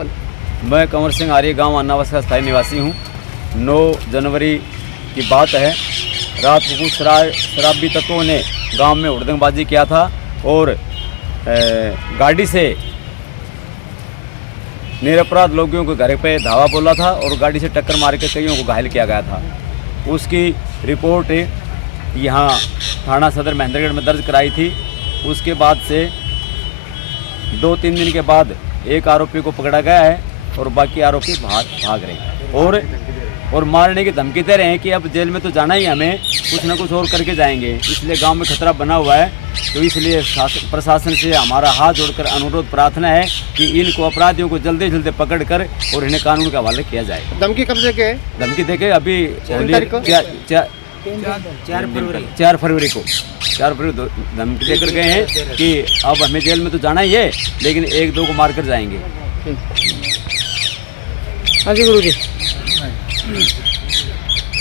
मैं कंवर सिंह आर्य, गांव अन्नावास का स्थायी निवासी हूं। 9 जनवरी की बात है। रात को कुछ शराबी तत्वों ने गांव में हुड़दंगबाजी किया था और गाड़ी से निरपराध लोगों के घर पे धावा बोला था और गाड़ी से टक्कर मार के कईयों को घायल किया गया था। उसकी रिपोर्ट यहाँ थाना सदर महेंद्रगढ़ में दर्ज कराई थी। उसके बाद से 2-3 दिन के बाद एक आरोपी को पकड़ा गया है और बाकी आरोपी भाग रहे हैं और मारने की धमकी दे रहे हैं कि अब जेल में तो जाना ही, हमें कुछ ना कुछ और करके जाएंगे। इसलिए गांव में खतरा बना हुआ है। तो इसलिए प्रशासन से हमारा हाथ जोड़कर अनुरोध प्रार्थना है कि इनको अपराधियों को जल्दी जल्दी पकड़कर और इन्हें कानून के हवाले किया जाए। धमकी कब से के? धमकी देके अभी 4 फरवरी को धमकी देकर गए हैं कि अब हमें जेल में तो जाना ही है, लेकिन 1-2 को मार कर जाएंगे। हाँ जी गुरु जी,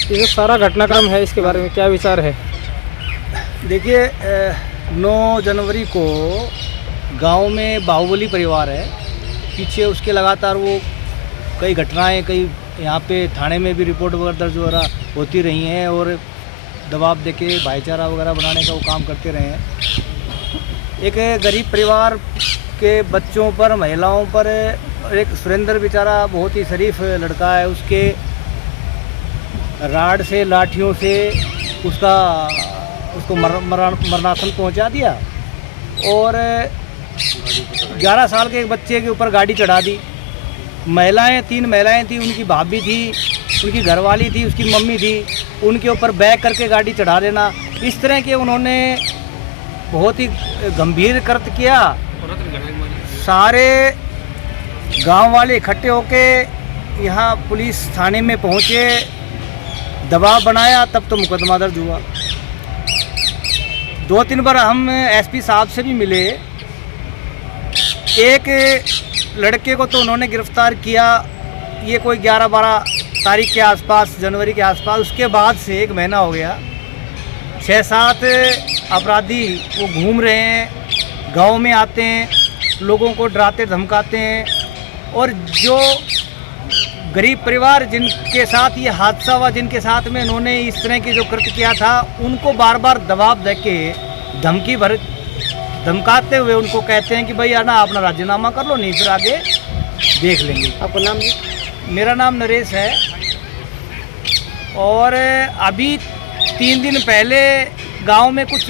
ये जो सारा घटनाक्रम है इसके बारे में क्या विचार है? देखिए, 9 जनवरी को गांव में बाहुबली परिवार है। पीछे उसके लगातार वो कई घटनाएं, कई यहाँ पे थाने में भी रिपोर्ट वगैरह दर्ज वगैरह होती रही हैं और दबाव देके भाईचारा वगैरह बनाने का वो काम करते रहे हैं। एक गरीब परिवार के बच्चों पर, महिलाओं पर, एक सुरेंद्र बेचारा बहुत ही शरीफ लड़का है, उसके राड से, लाठियों से उसको मरणासन पहुंचा दिया और 11 साल के एक बच्चे के ऊपर गाड़ी चढ़ा दी। 3 महिलाएं थी, उनकी भाभी थी, उनकी घरवाली थी, उसकी मम्मी थी, उनके ऊपर बैग करके गाड़ी चढ़ा देना, इस तरह के उन्होंने बहुत ही गंभीर कृत्य किया। सारे गांव वाले इकट्ठे होके यहाँ पुलिस थाने में पहुँचे, दबाव बनाया, तब तो मुकदमा दर्ज हुआ। 2-3 बार हम एसपी साहब से भी मिले। एक लड़के को तो उन्होंने गिरफ्तार किया, ये कोई 11-12 तारीख के आसपास, जनवरी के आसपास। उसके बाद से 1 महीना हो गया, 6-7 अपराधी वो घूम रहे हैं, गांव में आते हैं, लोगों को डराते धमकाते हैं और जो गरीब परिवार जिनके साथ ये हादसा हुआ, जिनके साथ में इन्होंने इस तरह की जो कृत्य किया था, उनको बार बार दबाव देके धमकाते हुए उनको कहते हैं कि भाई ना अपना राजीनामा कर लो, नहीं फिर आगे देख लेंगे। आपका नाम जी? मेरा नाम नरेश है। और अभी 3 दिन पहले गांव में कुछ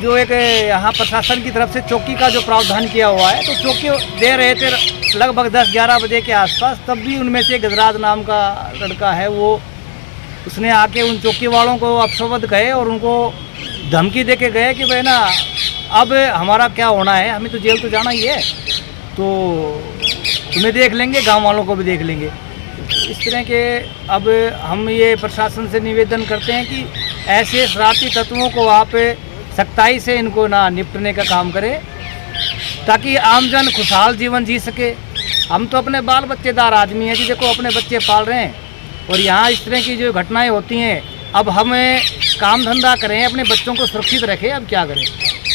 जो एक यहाँ प्रशासन की तरफ से चौकी का जो प्रावधान किया हुआ है, तो चौकी दे रहे थे लगभग 10-11 बजे के आसपास। तब भी उनमें से गजराज नाम का लड़का है, उसने आके उन चौकी वालों को अपशब्द कहे और उनको धमकी दे के गए कि भाई ना अब हमारा क्या होना है, हमें तो जेल तो जाना ही है, तो तुम्हें देख लेंगे, गांव वालों को भी देख लेंगे। इस तरह के अब हम ये प्रशासन से निवेदन करते हैं कि ऐसे शरारती तत्वों को आप सख्ताई से इनको ना निपटने का काम करें, ताकि आमजन खुशहाल जीवन जी सके। हम तो अपने बाल बच्चेदार आदमी हैं कि देखो अपने बच्चे पाल रहे हैं और यहाँ इस तरह की जो घटनाएं होती हैं, अब हम काम धंधा करें, अपने बच्चों को सुरक्षित रखें, अब क्या करें।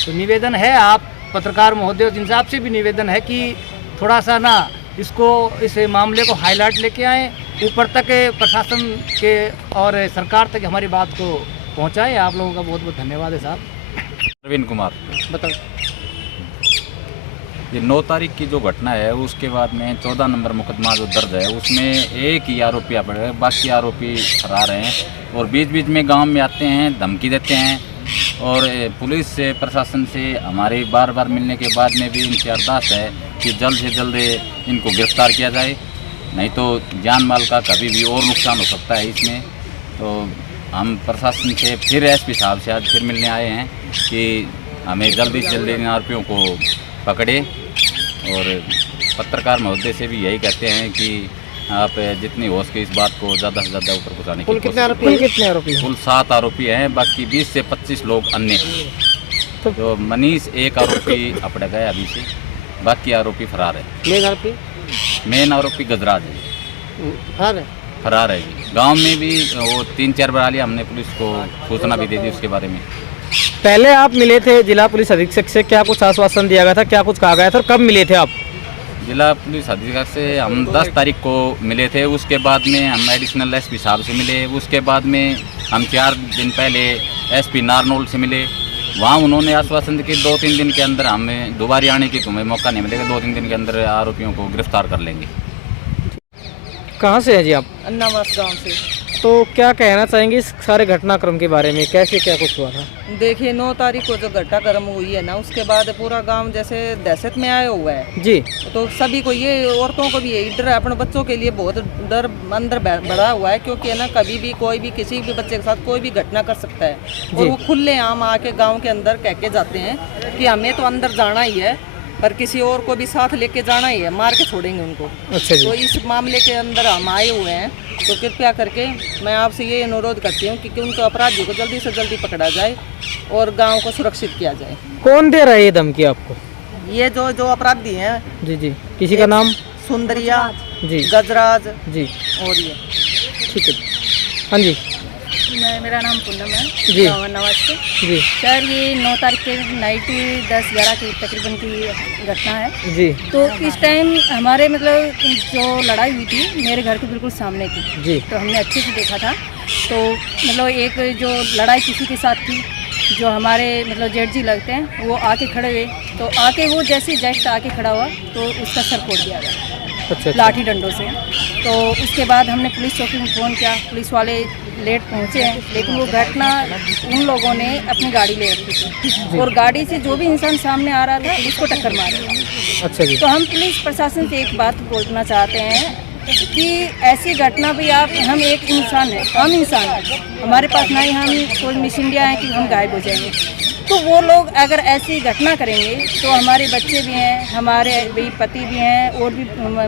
तो निवेदन है, आप पत्रकार महोदय, जिनसे आपसे भी निवेदन है कि थोड़ा सा ना इस मामले को हाईलाइट लेके आएँ, ऊपर तक प्रशासन के और सरकार तक हमारी बात को पहुँचाएँ। आप लोगों का बहुत बहुत धन्यवाद है साहब। प्रवीण कुमार। बताओ। ये 9 तारीख की जो घटना है उसके बाद में 14 नंबर मुकदमा जो दर्ज है, उसमें एक ही आरोपी पड़े हैं, बाकी आरोपी फरार हैं और बीच बीच में गांव में आते हैं, धमकी देते हैं। और पुलिस से, प्रशासन से हमारी बार बार मिलने के बाद में भी इनसे अरदास है कि जल्द से जल्द इनको गिरफ्तार किया जाए, नहीं तो जान माल का कभी भी और नुकसान हो सकता है इसमें। तो हम प्रशासन से फिर एसपी साहब से आज फिर मिलने आए हैं कि हमें जल्दी से जल्दी इन आरोपियों को पकड़े। और पत्रकार महोदय से भी यही कहते हैं कि आप जितनी हो सके इस बात को ज़्यादा से ज़्यादा ऊपर पहुँचाने की कितने आरोपी? कुल 7 आरोपी हैं, बाकी 20 से 25 लोग अन्य। तो मनीष एक आरोपी पकड़ा गया अभी से, बाकी आरोपी फरार है। मेन आरोपी गजराज है, फरार है। गांव में भी वो 3-4 बार लिया, हमने पुलिस को सूचना भी दे दी उसके बारे में। पहले आप मिले थे जिला पुलिस अधीक्षक से, क्या कुछ आश्वासन दिया गया था, क्या कुछ कहा गया था और कब मिले थे आप? जिला पुलिस अधीक्षक से हम 10 तारीख को मिले थे। उसके बाद में हम एडिशनल एसपी साहब से मिले। उसके बाद में हम 4 दिन पहले एसपी नारनौल से मिले। वहाँ उन्होंने आश्वासन दिया कि 2-3 दिन के अंदर हमें दोबारा आने की तुम्हें मौका नहीं मिलेगा, 2-3 दिन के अंदर आरोपियों को गिरफ्तार कर लेंगे। कहाँ से हैं जी आप? अन्नावास गांव से। तो क्या कहना चाहेंगे इस सारे घटनाक्रम के बारे में, कैसे क्या कुछ हुआ था? देखिए 9 तारीख को जो घटनाक्रम हुई है ना, उसके बाद पूरा गांव जैसे दहशत में आया हुआ है जी। तो सभी को, ये औरतों को भी यही डर है, अपने बच्चों के लिए बहुत डर अंदर बढ़ा हुआ है, क्योंकि है ना कभी भी कोई भी किसी भी बच्चे के साथ कोई भी घटना कर सकता है। और वो खुले आम आके गाँव के अंदर कह के जाते हैं कि हमें तो अंदर जाना ही है, पर किसी और को भी साथ लेके जाना ही है, मार के छोड़ेंगे उनको। अच्छा जी। तो इस मामले के अंदर हम आए हुए हैं, तो कृपया करके मैं आपसे ये अनुरोध करती हूँ कि उनको अपराधियों को जल्दी से जल्दी पकड़ा जाए और गांव को सुरक्षित किया जाए। कौन दे रहा है ये धमकी आपको? ये जो अपराधी हैं जी जी, किसी का नाम? सुंदरिया जी, गजराज जी, और ये। ठीक है। हाँ जी मेरा नाम पूनम है, जी। गाँव अन्नावास से। जी सर ये 9 तारीख के नाइट 10-11 की तकरीबन की घटना है। जी तो इस टाइम हमारे मतलब जो लड़ाई हुई थी मेरे घर के बिल्कुल सामने की, जी। तो हमने अच्छे से देखा था। तो मतलब एक जो लड़ाई किसी के साथ थी, जो हमारे मतलब जेठ जी लगते हैं, वो आके खड़े हुए, तो आके वो जैसे जस्ट आके खड़ा हुआ तो उसका सर फोड़ दिया गया अच्छा। लाठी डंडों से। तो उसके बाद हमने पुलिस चौकी में फ़ोन किया, पुलिस वाले लेट पहुंचे हैं, लेकिन वो घटना उन लोगों ने अपनी गाड़ी ले रखी थी और गाड़ी से जो भी इंसान सामने आ रहा था उसको टक्कर मारी। अच्छा जी। तो हम पुलिस प्रशासन से एक बात बोलना चाहते हैं कि ऐसी घटना भी हम एक इंसान है, हम इंसान हैं, हमारे पास ना ही हम कोई मिस इंडिया है कि हम गायब हो जाएंगे। तो वो लोग अगर ऐसी घटना करेंगे तो हमारे बच्चे भी हैं, हमारे भी पति भी हैं, और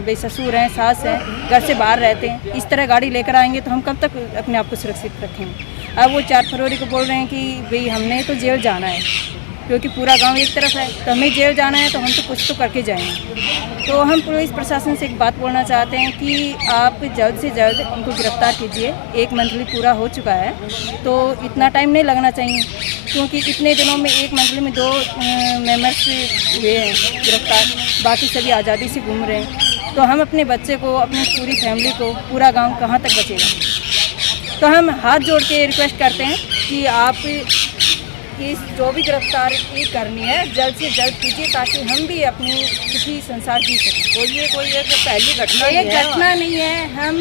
भी ससुर हैं, सास हैं, घर से बाहर रहते हैं, इस तरह गाड़ी लेकर आएंगे तो हम कब तक अपने आप को सुरक्षित रखेंगे। अब वो 4 फरवरी को बोल रहे हैं कि भाई हमने तो जेल जाना है, क्योंकि पूरा गांव एक तरफ है, तो हमें जेल जाना है तो हम तो कुछ तो करके जाएंगे। तो हम पुलिस प्रशासन से एक बात बोलना चाहते हैं कि आप जल्द से जल्द उनको गिरफ्तार कीजिए। 1 मंथली पूरा हो चुका है, तो इतना टाइम नहीं लगना चाहिए, क्योंकि इतने दिनों में 1 मंथली में 2 मेंबर्स हुए हैं गिरफ्तार, बाकी सभी आज़ादी से घूम रहे हैं। तो हम अपने बच्चे को, अपनी पूरी फैमिली को, पूरा गाँव कहाँ तक बचेगा। तो हम हाथ जोड़ के रिक्वेस्ट करते हैं कि आप इस जो भी गिरफ्तार करनी है जल्द से जल्द कीजिए, ताकि हम भी अपनी सुखी संसार जी सकें। और ये कोई एक पहली घटना ये घटना नहीं है, हम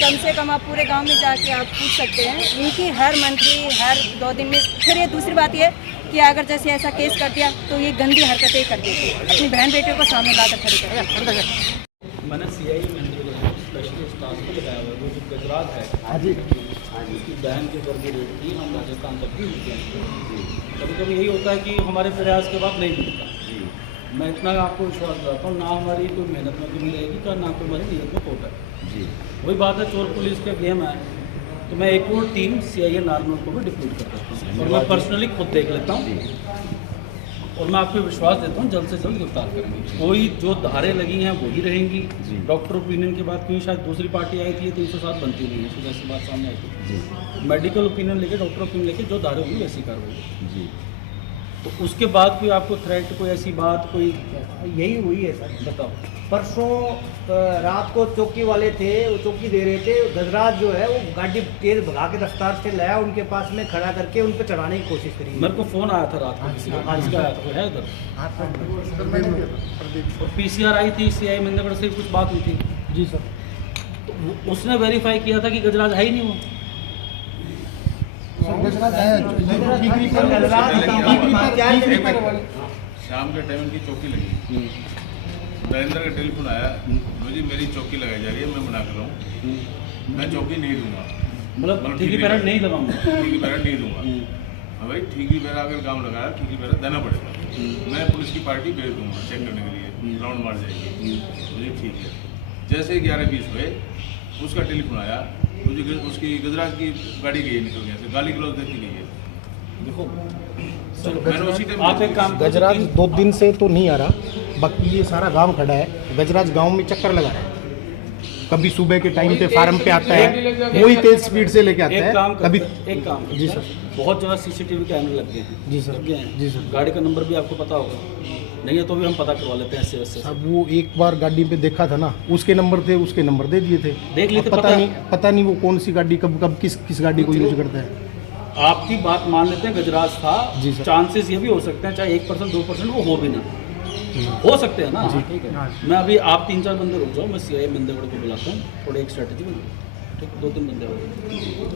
कम से कम आप पूरे गांव में जाके आप पूछ सकते हैं, इनकी हर मंथली हर 2 दिन में। फिर ये दूसरी बात ये कि अगर जैसे ऐसा केस कर दिया तो ये गंदी हरकतें कर देते हैं, अपनी बहन बेटियों को सामने लाकर खड़ी करते हैं। मैंने CI महेंद्र स्पेशलिस्ट टास्क को बताया हुआ, वो जो गजराज है उसकी बहन के ऊपर भी रेड की, हम राजस्थान तक भी रुके हैं। कभी कभी यही होता है कि हमारे प्रयास के बाद नहीं मिलता। मैं इतना आपको विश्वास दिलाता हूँ, ना हमारी कोई मेहनत में कमी रहेगी, तो ना कोई हमारी नीयत में खोट है जी। वही बात है, चोर पुलिस का गेम है, तो मैं एक और टीम CIA नारनौल को भी डिप्यूट कर देता हूँ और मैं पर्सनली खुद देख लेता हूँ, और मैं आपको विश्वास देता हूँ जल्द से जल्द गिरफ्तार करेंगे। कोई जो धारें लगी हैं वही रहेंगी। डॉक्टर ओपिनियन के बाद क्योंकि शायद दूसरी पार्टी आई थी, 307 बनती नहीं है, सीधा सी बात सामने आई थी। मेडिकल ओपिनियन लेके, डॉक्टर ओपिनियन लेके जो धारें हुई वैसी कार्रवाई जी। तो उसके बाद कोई आपको थ्रेट, कोई ऐसी बात, कोई यही हुई है सर। बताओ। परसों रात को चौकी वाले थे, वो चौकी दे रहे थे, गजराज जो है वो गाड़ी तेज भगा के रफ्तार से लाया, उनके पास में खड़ा करके उन पर चढ़ाने की कोशिश करी। मेरे को फ़ोन आया था रात को, किसी का किसका आया था, कोई है उधर? और PCR आई थी, CI महेंद्रगढ़ से कुछ बात हुई थी जी सर। तो उसने वेरीफाई किया था कि गजराज है ही नहीं वो। शाम के टाइम की चौकी लगी, नरेंद्र का टेलीफोन आया, मुझे मेरी चौकी लगाई जा रही है, मैं मना कर रहा हूँ, मैं चौकी नहीं दूंगा, मतलब ठीक ही पैरेंट नहीं लगाऊंगा, ठीक ही पैरेंट नहीं दूंगा। हाँ भाई, ठीक ही पैरा अगर काम लगाया, ठीक ही पैरा देना पड़ेगा। मैं पुलिस की पार्टी भेज दूंगा चेक करने के लिए, राउंड मार जाएगी, मुझे ठीक है। जैसे 11:20 हुए उसका टेलीफोन आया, मुझे उसकी गजराज की गाड़ी गई निकल गया, गाली गलौज देती गई है। देखो मैंने उसी टाइम आप एक काम, गजराज 2 दिन से तो नहीं आ रहा, बाकी ये सारा गांव खड़ा है। गजराज गांव में चक्कर लगा रहा है, कभी सुबह के टाइम पे फार्म पे आता है, वही तेज स्पीड से लेके आता है, कभी एक काम जी सर, बहुत जगह CCTV कैमरे लग गए हैं। जी सर, लग गए हैं। जी सर। गाड़ी का नंबर भी आपको पता होगा। नहीं है तो भी हम पता करवा लेते हैं ऐसे। अब वो एक बार गाड़ी पे देखा था ना, उसके नंबर थे, उसके नंबर दे दिए थे। देख लेते, पता नहीं वो कौन सी गाड़ी कब किस गाड़ी को यूज करता है। आपकी बात मान लेते हैं गजराज था जी सर। चांसेस ये भी हो सकते हैं चाहे 1% 2% वो हो भी ना, हो सकते हैं ना। ठीक है, मैं अभी आप 3-4 बंदे रुक जाओ, मैं CI मंदेगढ़ को बुलाता हूँ, थोड़ी एक स्ट्रेटेजी बना, ठीक, 2-3 बंदे हो।